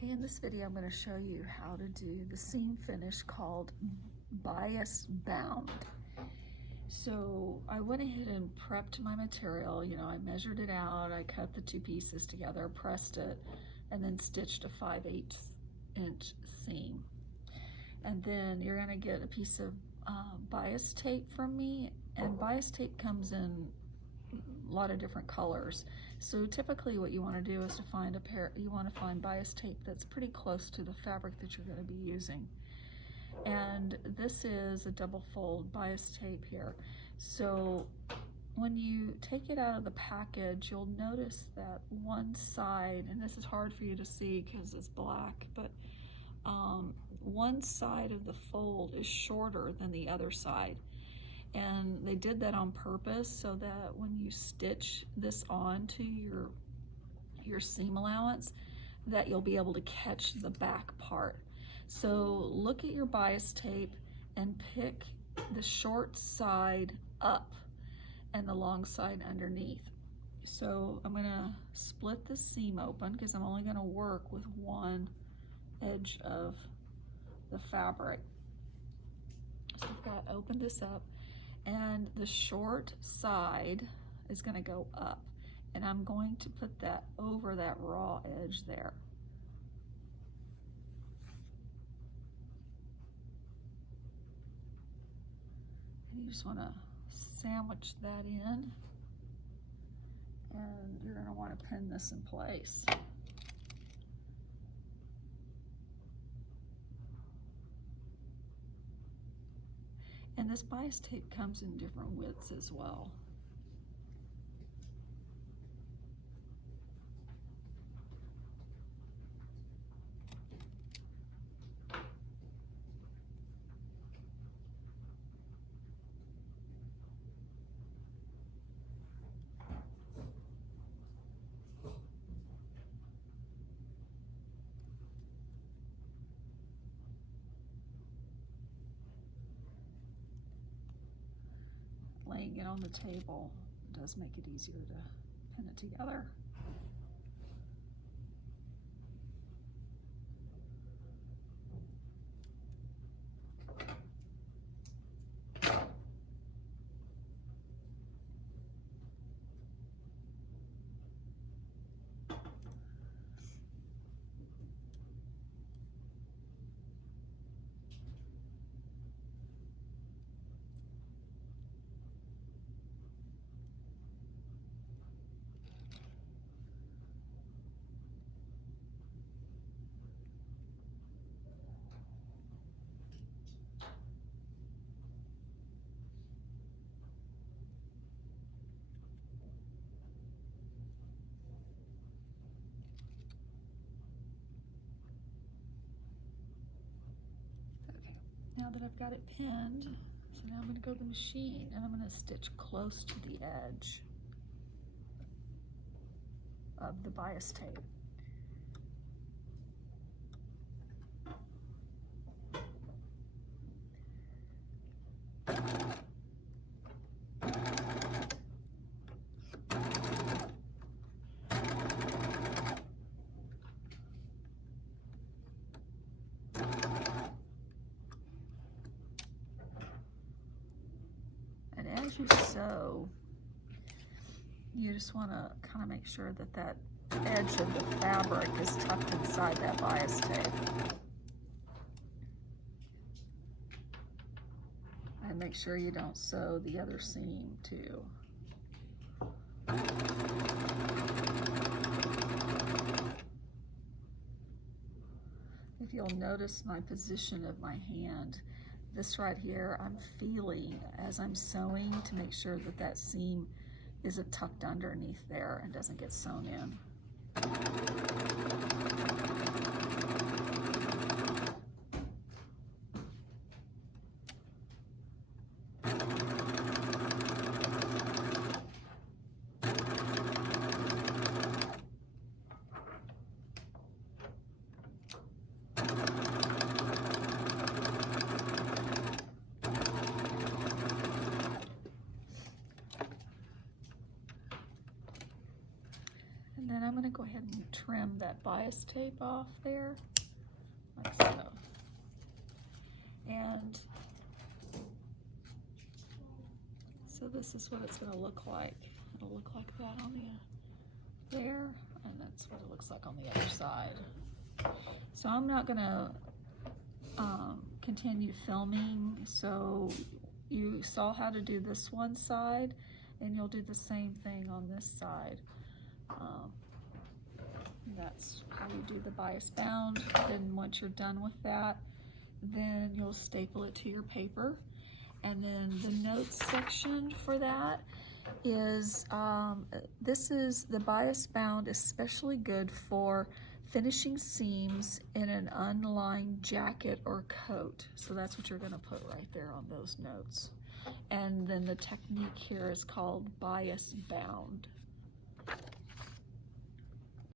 Okay, in this video I'm going to show you how to do the seam finish called bias bound. So I went ahead and prepped my material. You know, I measured it out, I cut the two pieces together, pressed it, and then stitched a 5/8 inch seam. And then you're going to get a piece of bias tape from me, and bias tape comes in a lot of different colors. So typically what you want to do is to find you want to find bias tape that's pretty close to the fabric that you're going to be using. And this is a double fold bias tape here. So when you take it out of the package, you'll notice that one side, and this is hard for you to see because it's black, but one side of the fold is shorter than the other side. And they did that on purpose so that when you stitch this onto your seam allowance, that you'll be able to catch the back part. So look at your bias tape and pick the short side up and the long side underneath. So I'm gonna split the seam open because I'm only gonna work with one edge of the fabric. So I've got to open this up, and the short side is going to go up, and I'm going to put that over that raw edge there. And you just want to sandwich that in, and you're going to want to pin this in place. And this bias tape comes in different widths as well. Laying it on the table does make it easier to pin it together. Now that I've got it pinned, so now I'm going to go to the machine and I'm going to stitch close to the edge of the bias tape. As you sew, you just want to kind of make sure that that edge of the fabric is tucked inside that bias tape. And make sure you don't sew the other seam too. If you'll notice my position of my hand, this right here, I'm feeling as I'm sewing to make sure that that seam isn't tucked underneath there and doesn't get sewn in. go ahead and trim that bias tape off there, like so. And so this is what it's going to look like. It'll look like that on the there, and that's what it looks like on the other side. So I'm not going to continue filming. So you saw how to do this one side, and you'll do the same thing on this side. That's how you do the bias bound. Then once you're done with that, then you'll staple it to your paper. And then the notes section for that is, this is the bias bound, especially good for finishing seams in an unlined jacket or coat. So that's what you're going to put right there on those notes. And then the technique here is called bias bound.